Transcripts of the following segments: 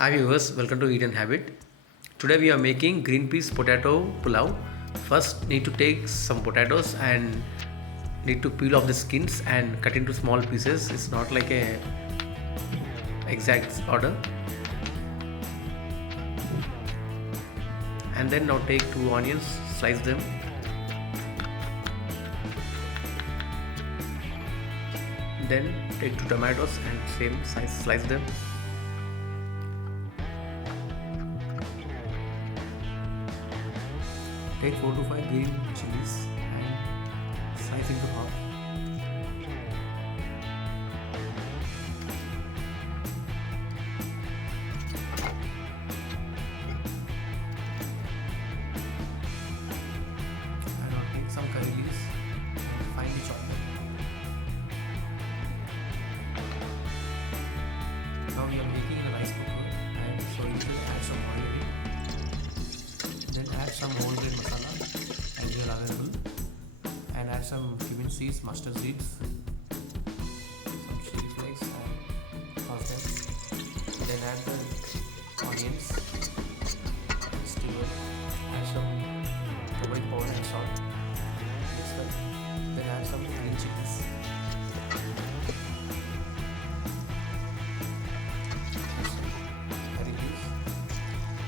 Hi viewers, welcome to Eat and Habit. Today we are making green peas potato pulao. First need to take some potatoes and need to peel off the skins and cut into small pieces. It's not like a exact order. And then now take two onions, slice them. Then take two tomatoes and same size slice them. Take 4 to 5 green chilies and slice into half. And now take some curry leaves and finely chop them. Now we are making a rice cooker, and so you will add some oil in it. Then add some whole grain masala as they are available, and add some cumin seeds, mustard seeds, some chili flakes, and toss them. Then add the onions, stir. Add some turmeric powder and salt. Mix well. Then add some green chilies. Curry leaves.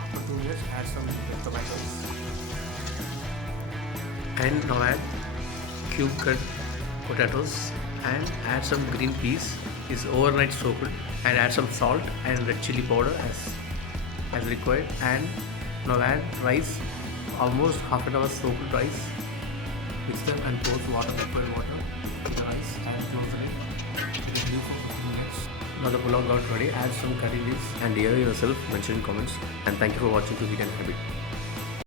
After 2 minutes, add some tomatoes. And now add cube cut potatoes and add some green peas is overnight soaked, and add some salt and red chili powder as required, and now add rice, almost half an hour soaked rice. Mix them and pour water, liquid water to the rice and close the lid. It is due for 15 minutes. Now the pulao got ready. Add some curry leaves and hear yourself mention in comments, and thank you for watching to Eat and Habit.